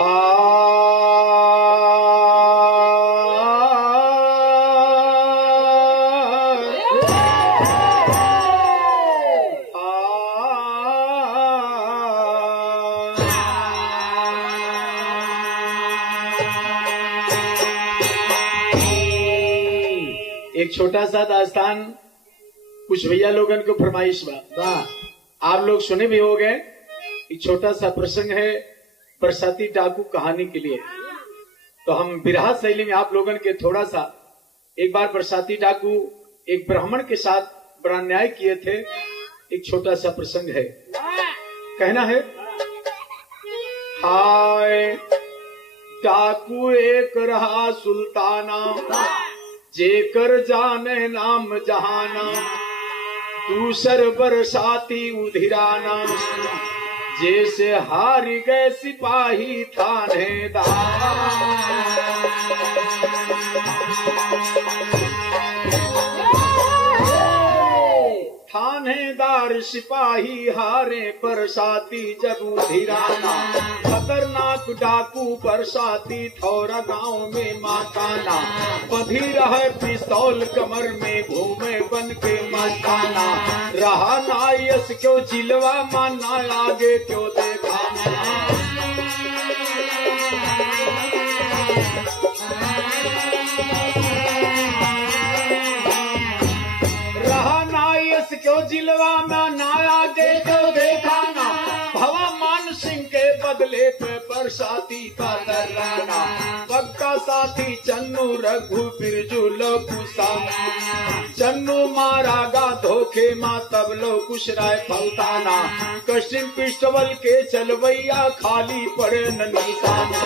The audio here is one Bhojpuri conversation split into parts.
एक छोटा सा दास्तान कुछ भैया लोगन को फरमाइश बा, आप लोग सुने भी हो गए। एक छोटा सा प्रसंग है बरसाती डाकू कहानी के लिए। तो हम बिरहा शैली में आप लोगन के थोड़ा सा, एक बार बरसाती डाकू एक ब्राह्मण के साथ बड़ा अन्याय किए थे। एक छोटा सा प्रसंग है, कहना है। हाय डाकू एक रहा सुल्ताना, जेकर जाने नाम जहाना, दूसर बरसाती उधिराना, जैसे हार गए सिपाही थानेदार। थानेदार सिपाही हारे बरसाती जब उधिराना, खतरनाक डाकू बरसाती थोड़ा गांव में माकाना, बधी रहे पिस्तौल कमर में घूमे बन के मस्ताना, रहा नायस क्यों जिलवा माना आगे क्यों देखाना। क्यों जिलवा में ना आगे क्यों देखाना, भवा मान सिंह के बदले पे बरसाती का डराना, पक्का साथी चन्नू रघु बिरजू लोकुसाना, चन्नू मारा गा धोखे माँ तब लो कुछ राय फलताना, कशिम पिस्टवल के चलवैया खाली पड़े न निशाना।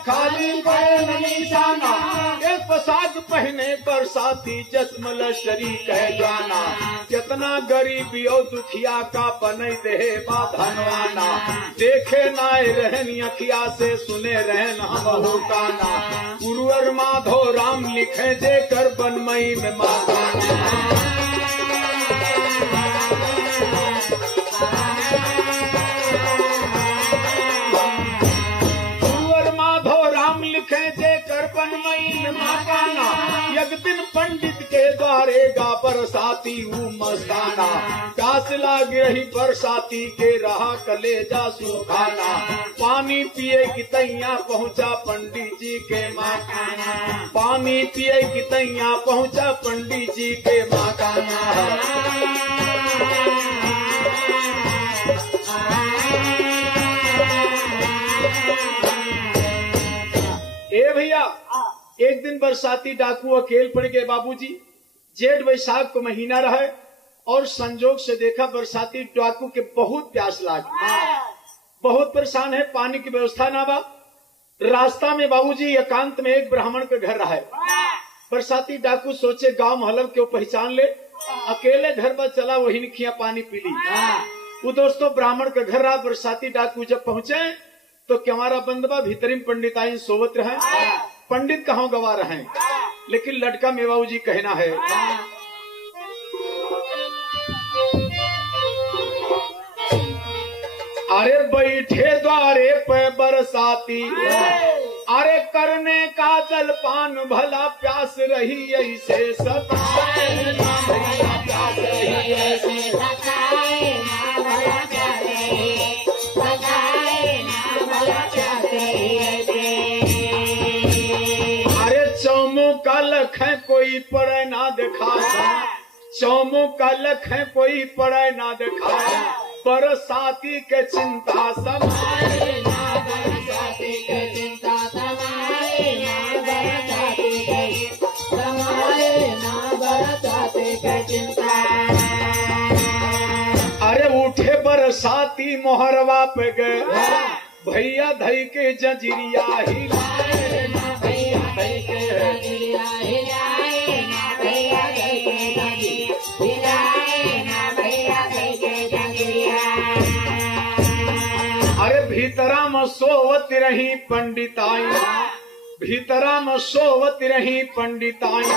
खाली पड़े निशाना, एक पोशाक पहने बरसाती जस्म लश्करी कह जाना, कितना गरीबी और दुखिया का बने दे धनवाना, देखे नाय रहन अखिया से सुने रहन हम होकाना, गुरुवर माधो राम लिखे देकर बनमई में माताना। एक दिन पंडित के द्वारे गा बरसाती हूँ मस्ताना, प्यास लाग रही बरसाती के रहा कलेजा सुखाना, पानी पिए की तैया पहुँचा पंडित जी के माकाना, पानी पिए की तैया पहुँचा पंडित जी के माकाना। ए भैया, एक दिन बरसाती डाकू अकेले पड़ गए बाबूजी। जेठ वैशाख को महीना रहे और संजोग से देखा बरसाती डाकू के बहुत प्यास लागी, बहुत परेशान है, पानी की व्यवस्था ना बा। रास्ता में बाबूजी एकांत में एक ब्राह्मण के घर रहा है। बरसाती डाकू सोचे गांव मोहल्ला क्यों पहचान ले, अकेले घर पर चला वही निखिया पानी पी ली। वो दोस्तों ब्राह्मण का घर रहा। बरसाती डाकू जब पहुंचे तो क्यारा बंदबा भीतरी पंडिताइन सोवत रहे, पंडित कहाँ गवा रहे हैं, लेकिन लड़का मेवाऊ जी कहना है। अरे बैठे द्वारे पे बरसाती, अरे करने का जलपान भला प्यास रही ऐसे सताए ना भला प्यास रही ऐसे सताए ना भला प्यास रही सताए ना भला प्यास रही ऐसे। अरे चौमो का लख है कोई पड़े ना दिखाया, चौमो का लख है कोई पड़े ना दिखाया, बरसाती के चिंता समाए ना बरसाती के चिंता समाए ना बरसाती के समाए ना बरसाती के चिंता। अरे उठे बरसाती मोहरवा पे गए, भैया धई के जंजीरिया हिलाए ना भैया धई के जंजीरिया हिलाए ना भैया धई के जंजीरिया हिलाए ना भैया धई के जंजीरिया। अरे भीतरा में सोवत रही पंडिताई, भीतरा में सोवत रही पंडिताई,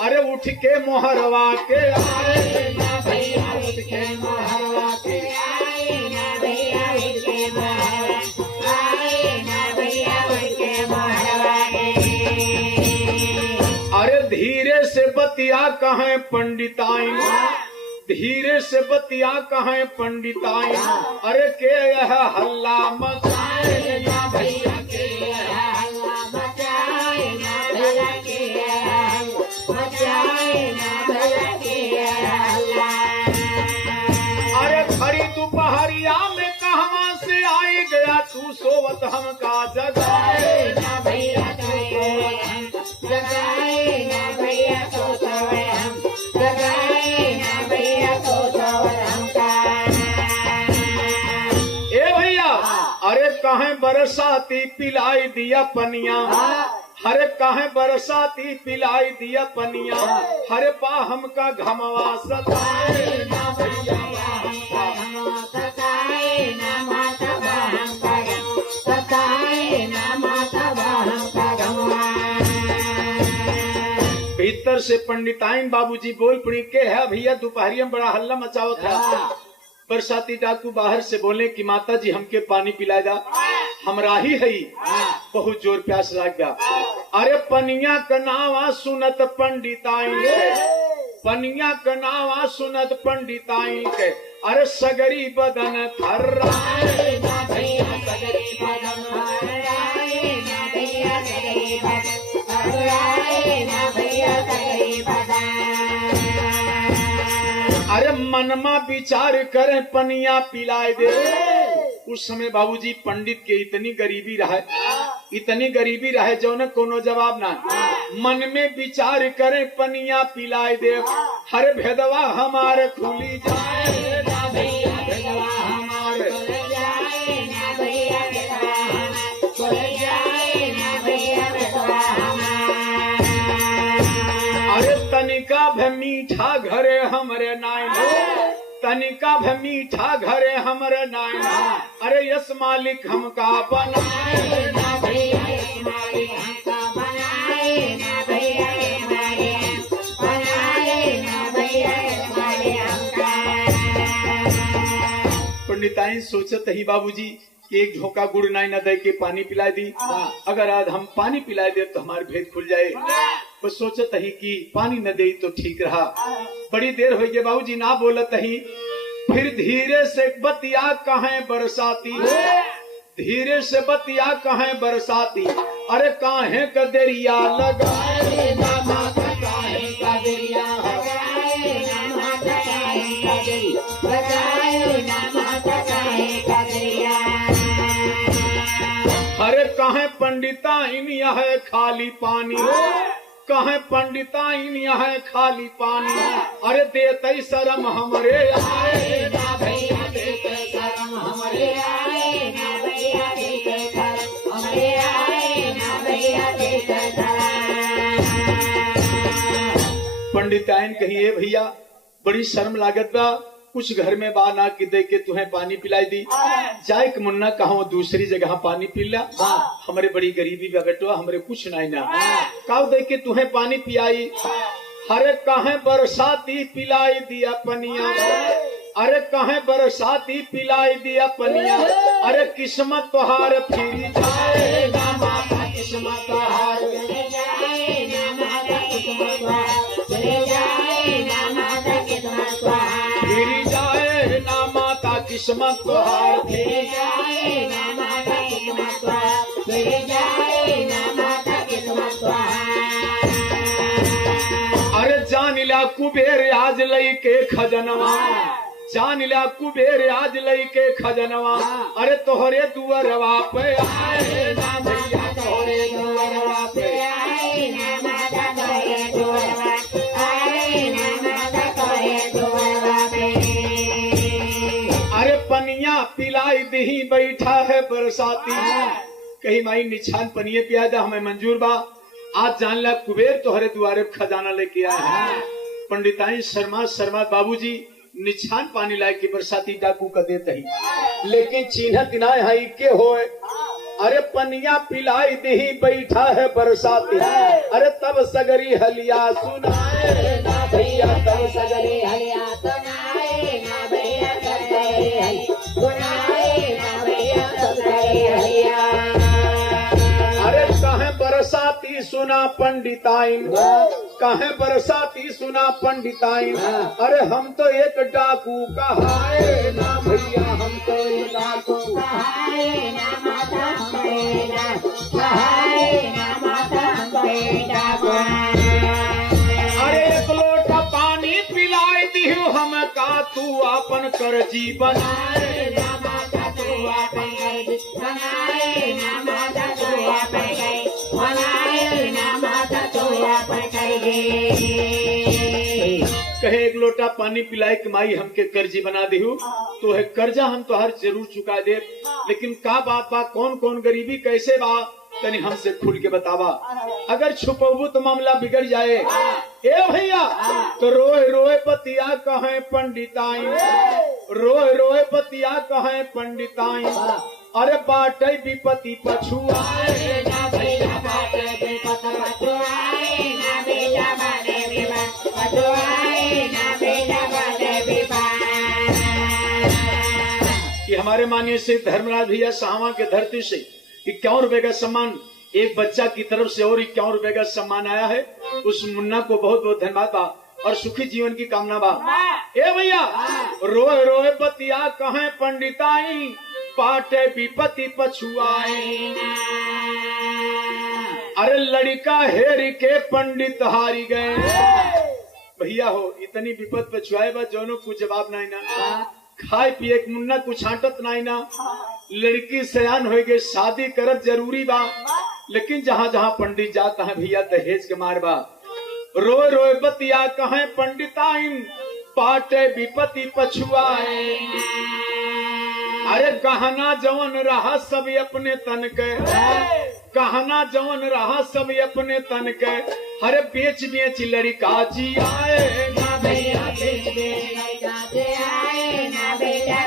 अरे उठ के मोहरवा के आए ना भैया, उठ के मोहरवा के आए ना भैया, उठ के मोहरवा आए ना भैया, उठ के मोहरवा के। अरे धीरे से बतिया कहें पंडिताई, धीरे से बतिया कहें पंडिताई, अरे के यह हल्ला मचाए ना भैया, के यह हल्ला मचाए ना भैया, के यह हल्ला मचाए ना भैया, के यह हल्ला। अरे खरी दोपहरिया में कहवा से आई गया तू, सोवत हमका जगाए ना भैया, तू सोवत हमका जगाए ना भैया, तो सोवे हम जगाए ना भैया, तो सोवत हमका। ए भैया अरे कहें बरसाती पिलाई दिया पनिया, हरे कहें बरसाती पिलाई दिया पनिया, हरे पा हमका घमवा सताए ना भैया, हमका घमवा सताए ना माता बा, हमका सताए ना माता बा, हमका घमवा। भीतर से पंडिताइन बाबूजी बोल पड़ी के है भैया दोपहरिया में बड़ा हल्ला मचावत है। बरसाती डाकू बाहर से बोले कि माता जी हमके पानी पिला जा, हमरा ही है बहुत जोर प्यास लग गया। अरे पनिया का नावा सुनत पंडिताइन के, पनिया का नावा सुनत पंडिताइन के, अरे सगरी बदन थर्राए ना भैया, सगरी बदन थर्राए ना भैया, सगरी बदन थर्राए ना भैया, सगरी बदन। अरे मनमा विचार करें पनिया पिलाए दे। उस समय बाबूजी पंडित के इतनी गरीबी रहे, इतनी गरीबी रहे जो न कोनो जवाब ना। मन में विचार करे पनिया पिलाए दे, हर भेदवा हमारे खुली जाए ना भैया, भेदवा हमारे खुल जाए ना भैया, भेदवा हमारे खुल जाए ना भैया, भेदवा हमारे। अरे तनिका भे मीठा घरे हमरे नायना, तनिका भे मीठा घरे हमरे नायना, अरे यस मालिक हमका बनाए ना भैया, यस मालिक हमका बनाए ना भैया, यस मालिक बनाए ना भैया, यस मालिक हमका। पंडिताइन सोचत ही बाबूजी कि एक झोंका गुड़ नाई न दे के पानी पिला दी, अगर आज हम पानी पिला दे तो हमारे भेद खुल जाए। वो सोचत ही कि पानी न दे तो ठीक रहा। बड़ी देर हो गई बाबूजी ना बोलत ही, फिर धीरे से बतिया कहें बरसाती, धीरे से बतिया कहें बरसाती, अरे काहे का दरिया लगाए ना माता, काहे का दरिया लगाए ना माता, काहे का दरिया लगाए ना माता, काहे का दरिया। अरे काहे पंडिताइन यह है खाली पानी, कहे पंडिताइन यह है खाली पानी, अरे देते शर्म हमरे आए ना भैया, देते शर्म हमरे आए ना भैया, देते शर्म हमरे आए ना भैया, देते शर्म। पंडिताइन कहिए भैया बड़ी शर्म लागत बा, कुछ घर में बा ना कि दे के तुम्हें पानी पिलाई दी, जाए कि मुन्ना कहो दूसरी जगह पानी पिला, हमारे बड़ी गरीबी बगटवा, हमारे कुछ नहीं ना काव दे के तुम्हें पानी पियाई। हरे कहे बरसाती पिलाई दिया पनिया, अरे कहे बरसाती पिलाई दिया पनिया, अरे किस्मत तोहार फिरी जाए ना माता, किस्मत तोहार फिरी जाए ना माता, किस्मत तोहार फिरी जाए ना माता, किस्मत तोहार फिरी जाए ना माता, किस्मत तोहार फिरी जाए ना माता, किस्मत तोहार फिरी जाए ना माता, किस्मत तोहार। अरे जान ला कुबेर आज लई के खजनवा, जान ला कुबेर आज लई के खजनवा, अरे तोहरे दुअरवा पे आए ना भैया, तोहरे दुअरवा पे आए ना माता, तोहरे दुअरवा आए ना माता, तोहरे दुअरवा पे। अरे पनिया पिलाई दही बैठा है बरसाती, कहीं माई निछान पनिये पिया जा, हमें मंजूर बा, आज जान ला कुबेर तोहरे दुआरे खजाना लेके आया है। पंडिताई शर्मा शर्मा बाबूजी निछान पानी लाए के बरसाती डाकू का देते ही, लेकिन चिन्हत ना है के होए अरे पनिया पिलाई दी बैठा है बरसाती, अरे तब सगरी हलिया सुनाए ना भैया, तब सगरी हलिया सुनाए ना भैया, तब सगरी हलिया सुनाए ना भैया, तब सगरी हलिया। अरे कहे बरसाती सुना पंडिताइन, कहे बरसाती सुना पंडिताइन, अरे हम तो एक डाकू कहाए ना भैया, हम तो एक डाकू कहाए ना माता, अरे एक लोटा पानी पिलाई दियो हम का, तू अपन कर जी बनाए ना माता, तू अपन कर जी बनाए ना माता, तू अपन कर बनाए ना माता, तू अपन कर कहे एक लोटा पानी पिलाए कि माई हमके कर्जी बना दिहू, तो है कर्जा हम तो हर जरूर चुका दे, लेकिन का बात बा, कौन कौन गरीबी कैसे बा, तनी हमसे खुल के बतावा, अगर छुपबू तो मामला बिगड़ जाए। ए भैया तो रोए रोए पतिया कहे पंडिताई, रोए रोए पतिया कहे पंडिताई, अरे बाटे विपत्ति पछुआए ना भैया, बाटे विपत्ति पछुआए ना भैया, बाटे विपत्ति पछुआए ना भैया, बाटे विपत्ति। कि हमारे माननीय से धर्मराज भैया साहवा के धरती से 51 रुपए का सम्मान एक बच्चा की तरफ से और 51 रुपए का सम्मान आया है, उस मुन्ना को बहुत बहुत धन्यवाद बा और सुखी जीवन की कामना बा। ए भैया रोए रोए पतिया कहे पंडिताई, पाटे विपत्ति पछुआए, अरे लड़का हेरी के पंडित हारी गए। भैया हो इतनी विपत पछुआए बा, जोनो कुछ जवाब नहीं ना, खाए पिए मुन्ना कुछ छाटत नहीं ना, लड़की सयान हो गए, शादी करत जरूरी बा, लेकिन जहाँ जहाँ पंडित जाता है भैया दहेज के मार बा। रोए रोए बतिया कहे पंडिताइन, पाटे विपत्ति पछुआए, अरे गहना जवन रहा सब अपने तन के, गहना जवन रहा सब अपने तन के, अरे बेच बेच लड़का जी आए ना भैया, बेच बेच लड़का जी आए ना भैया,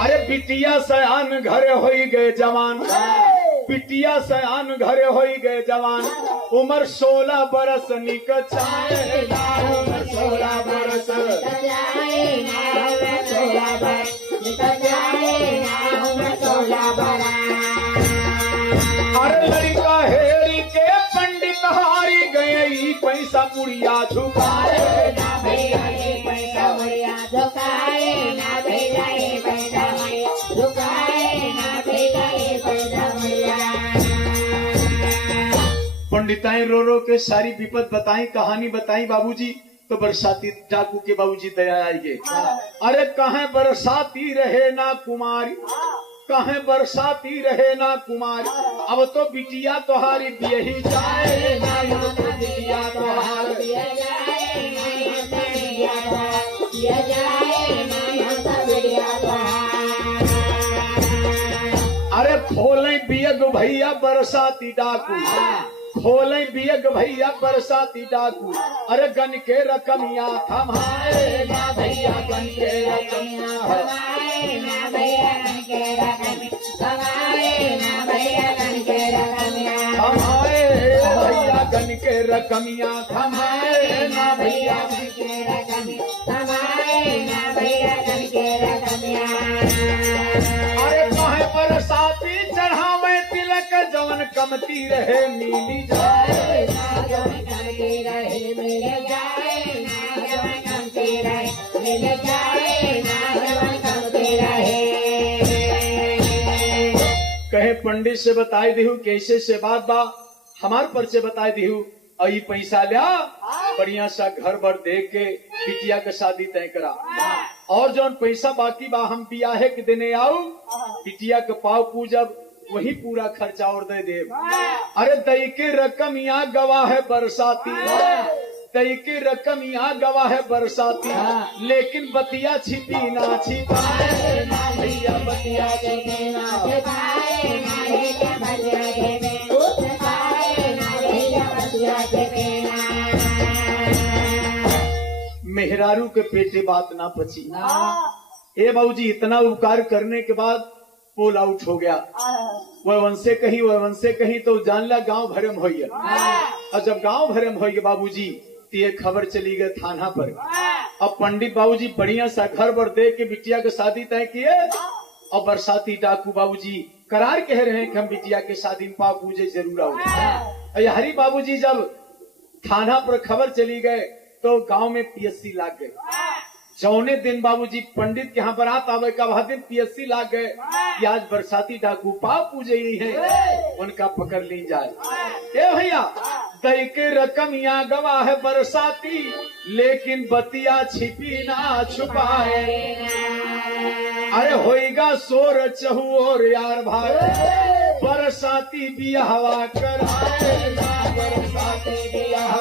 अरे बिटिया सयान घर हो गए जवान, बिटिया सयान घर हो गए जवान, उम्र 16 बरस निकचाए ना, उम्र 16 बरस अरे लड़का हेरी के पंडित हारी गए, पैसा पुड़िया झुकाए ना भैया, पैसा पुड़िया झुकाए ना भैया, पैसा झुकाए ना भैया, पैसा पुड़िया। पंडिताई रो रो के सारी विपत बताई, कहानी बताई बाबूजी, तो बरसाती डाकू के बाबूजी दया आई गए। अरे कहे बरसाती रहे ना कुमारी, कहे बरसाती रहे ना कुमारी, अब तो बिटिया तोहारी बियही जाए ना, बिटिया तोहारी अरे खोले बियग भैया बरसाती डाकू, खोले बियग भैया बरसाती डाकू, अरे गन के रकमिया थमाए ना भैया, गन के रकमिया थमाए ना भैया, गन के रकमिया थमाए ना भैया, गन के रकमिया थमाए भैया, गन के रकमिया थमाए ना भैया, गन के रकमिया थमाए ना भैया, गन के रकमिया। अरे कहे बरसाती चढ़ावे तिलक, जवन कमती रहे मिली जाए ना, जवन कमती रहे मिल जाए ना, जवन कमती रहे मिल जाए ना, जवन कमती रहे। कहे पंडित से बताई दिहू कैसे से बात बा, हमार पर से बताई दिहू, और ये पैसा लिया बढ़िया सा घर भर देख के बिटिया के शादी तय करा, और जौन पैसा बाकी बा हम बियाहे के देने आऊ, बिटिया के पाव पूजब वही पूरा खर्चा और दे दे। अरे दई के रकम यहाँ गवाह है बरसाती, दई के रकम यहाँ गवाह है बरसाती, लेकिन बतिया छिपी ना छिपाए ना भैया, बतिया छिपी ना छिपाए ना भैया, मेहरारू के पेटे बात ना पची। ए बाबूजी इतना उपकार करने के बाद पोल आउट हो गया। वह वंशे कहीं तो जानला गांव भरम हो गया। और जब गांव भरम हो गया बाबूजी तो ये खबर चली गई थाना पर। अब पंडित बाबूजी बढ़िया सा घर पर दे के बिटिया की शादी तय किए। और बरसाती डाकू बाबूजी करार कह रहे हैं कि हम बिटिया के शादी में पाप पूजे जरूर आओ। हरी बाबूजी जब थाना पर खबर चली गए तो गांव में पीएससी लाग गए। जौने दिन बाबूजी पंडित के यहाँ बारात आवे का वह दिन पीएससी लाग गए कि आज बरसाती डाकू पाप पूजे ही है, उनका पकड़ ली जाए। ए भैया दई के रकम यहाँ गवा है बरसाती, लेकिन बतिया छिपी ना छुपाए। अरे होएगा शोर चहु और यार भाई, बरसाती बियाहवा कराए ना, बरसाती बियाह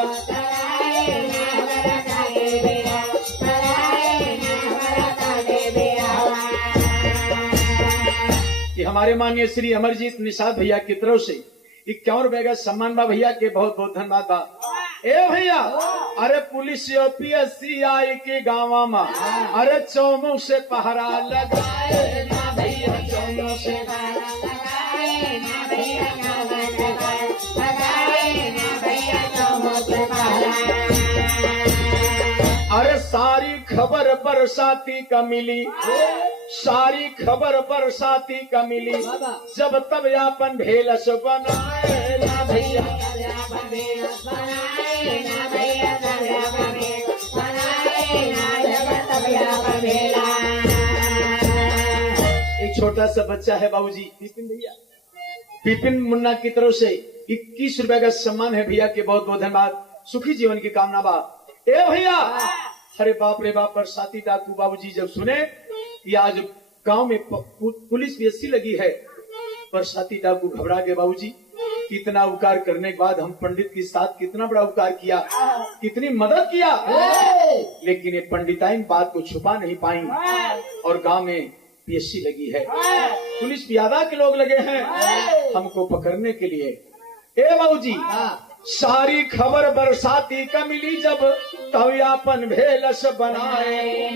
हमारे माननीय श्री अमरजीत निषाद भैया की तरफ से 51 रुपए का सम्मान बा भैया के बहुत बहुत धन्यवाद बा। ए भैया अरे पुलिस पीएससी आई के गाँव में अरे चौमों से पहरा लगाए ना भैया, चौमों से अरे सारी खबर बरसाती का मिली, सारी खबर बरसाती का मिली, जब तब यापन भेलस बनाए ना भैया। एक छोटा सा बच्चा है बाबूजी पिपिन भैया, पिपिन मुन्ना की तरफ से 21 रुपए का सम्मान है भैया के बहुत बहुत धन्यवाद। सुखी जीवन की कामना बा। ए भैया अरे बाप रे बाप, बरसाती डाकू बाबूजी जब सुने कि आज गांव में पुलिस पीएससी लगी है, बरसाती डाकू घबरा गए बाबूजी। कितना उपकार करने के बाद हम पंडित के साथ कितना बड़ा उपकार किया, कितनी मदद किया, लेकिन ये पंडिताइन बात को छुपा नहीं पाई और गांव में पीएससी लगी है, पुलिस प्यादा के लोग लगे हैं हमको पकड़ने के लिए। ए बाबूजी सारी खबर बरसाती का मिली, जब तवियापन भेलस बनाए।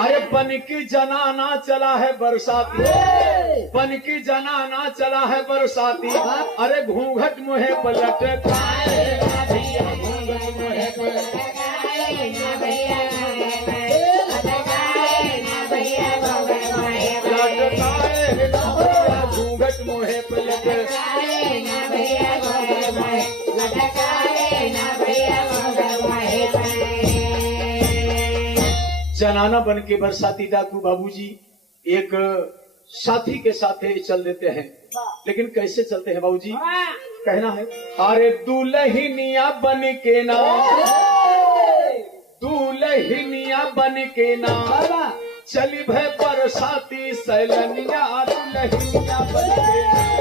अरे बन की जनाना चला है बरसाती, बन की जनाना चला है बरसाती, अरे घूंघट मुहे पलट खाए ना भैया, घूंघट मुहे पलट खाए ना भैया, घूंघट मुहे पलट खाए ना भैया, जनाना बन के बरसाती डाकू बाबूजी एक साथी के साथ चल देते हैं, लेकिन कैसे चलते हैं बाबूजी? कहना है अरे दुल्हनिया बन के ना, दुल्हनिया बन के ना चली भय बरसाती सैलनिया, दुल्हनिया बन के ना।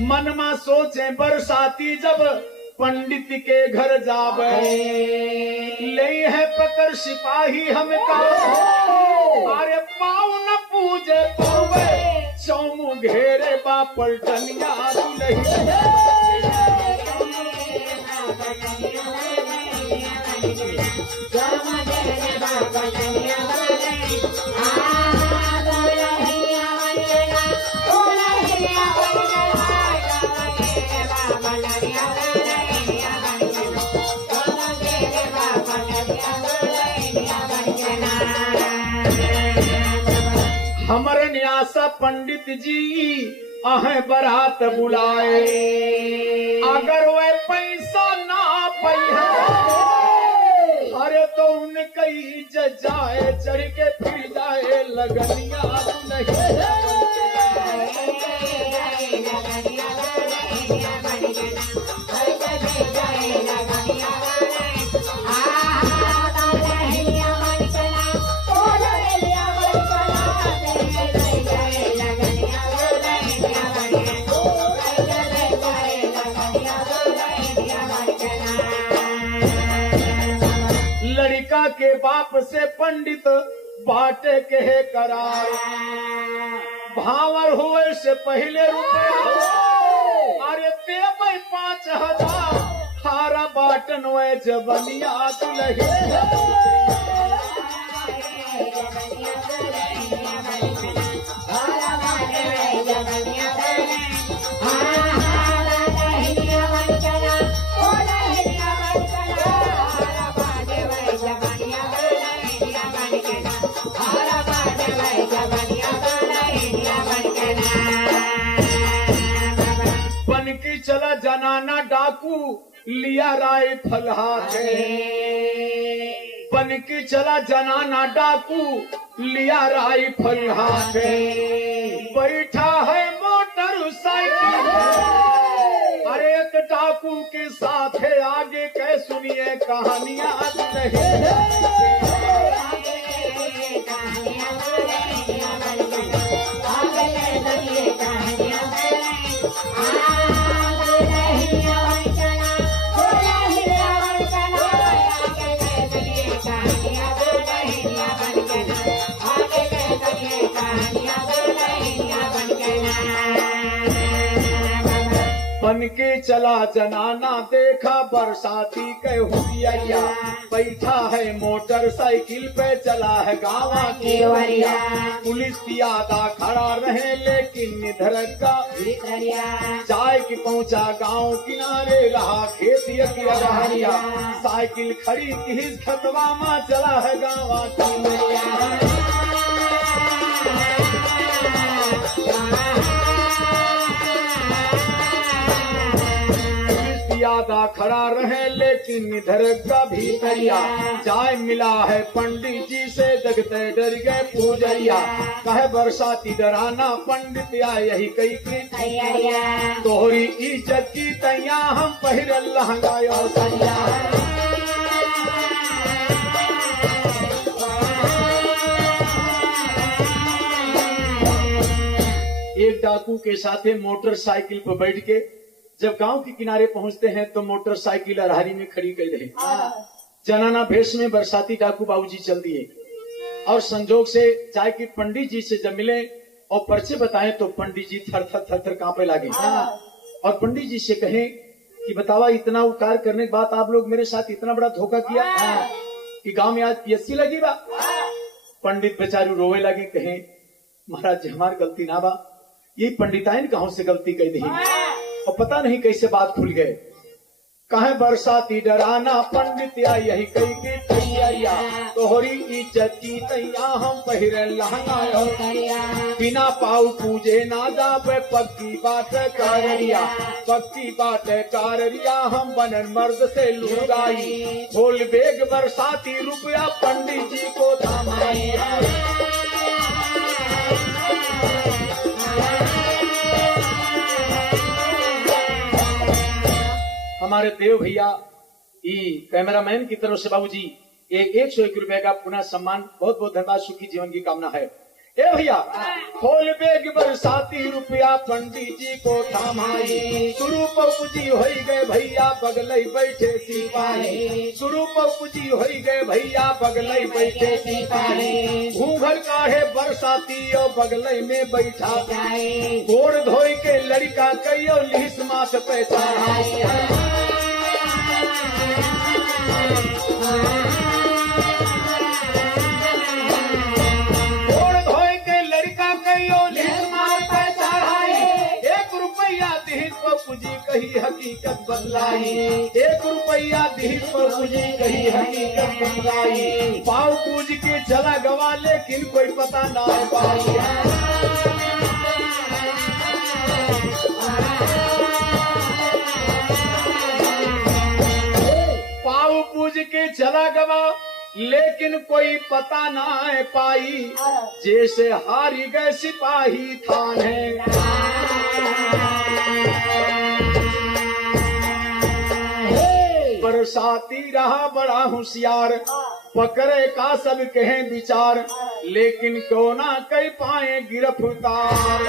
मन में सोचे बरसाती जब पंडित के घर जावे, ले है पकड़ सिपाही हमका, अरे पाँव न पूजे पावे, चौमू घेरे बा पलटनिया दुल्हनिया। हमारे न्यासा पंडित जी आहे बारात बुलाए, अगर वह पैसा ना पैसा अरे तो उनका इज्जत जाए, चढ़ के फिर जाए लगनिया दुल्हनिया। लड़का के बाप से पंडित बाटे के है करार, भावर हुए से पहले रुपए अरे दे 5,000 हारा बाटन वे जबनिया दुल्हे। चला जनाना डाकू लिया राइफल हाथे, बन के चला जनाना डाकू लिया राइफल हाथे, बैठा है मोटर साइकिल अरे एक डाकू के साथ है आगे कह सुनिए कहानियां बन के चला जनाना देखा बरसाती के हुरिया, बैठा है मोटरसाइकिल पे चला है गावा केवरिया, पुलिस की आधा खड़ा रहे लेकिन निधर का चाय की पहुंचा गांव किनारे रहा खेती रहरिया, साइकिल खड़ी की खतवा में चला है गावा केवरिया। ज्यादा खड़ा रहे लेकिन इधर का भीतरिया, चाय मिला है पंडित जी से जगते डर गए पूजरिया, कहे बरसाती डराना पंडित या यही कई की तोहरी इज्जत की तैया हम पहिर लहंगायो सैया। एक डाकू के साथे मोटरसाइकिल पर बैठ के जब गांव के किनारे पहुंचते हैं तो मोटरसाइकिल अरहारी में खड़ी कर रहे, जनाना भेष में बरसाती डाकू बाबूजी चल दिए और संजोग से चाय की पंडित जी से जब मिले और पर्चे बताएं तो पंडित जी थर थर थर थर कांपे लगे और पंडित जी से कहें कि बतावा इतना उपकार करने के बाद आप लोग मेरे साथ इतना बड़ा धोखा किया कि गांव में आज पीएससी लगी बा। पंडित बेचारू रोवे लगे, कहें महाराज जी हमारी गलती ना बा, ये पंडिताइन कहां से गलती कर दी और पता नहीं कैसे बात खुल गए। कहे बरसाती डराना पंडित या यही कई की तैयारिया, तोहरी इज्जत की तैया हम पहिरे लहंगा, बिना पाऊ पूजे ना जावे पक्की बात कारिया, पक्की बात कारिया हम बनन मर्द से लुगाई, खोल बेग बरसाती रुपया पंडित जी को थमाई। हमारे देव भैया कैमरामैन की तरफ से बाबूजी 101 रुपए का पुनः सम्मान, बहुत बहुत धन्यवाद, सुखी जीवन की कामना है। ए भैया खोल बेग बरसाती रुपया पंडित जी को थमाई, शुरू पौजी हो गए भैया बगलई बैठे सिपाही, शुरू पौजी हो गए भैया बगलई बैठे सिपाही, घूंघर काढ़े बरसाती और बगलई में बैठा जाए, गोड़ धोई के लड़का कईयो लिस माथ पे चढ़ाई, पूजी कही हकीकत बदलाई, 1 रुपया दीन पर पूजी कही हकीकत बदलाई, पाव पूज के चला गवा लेकिन कोई पता ना पाई, पाव पूज के चला गवा लेकिन कोई पता ना पाई, जैसे हारी गए सिपाही थाने। बरसाती रहा बड़ा होशियार, पकड़े का सब कहें विचार, लेकिन क्यों ना कह पाए गिरफ्तार।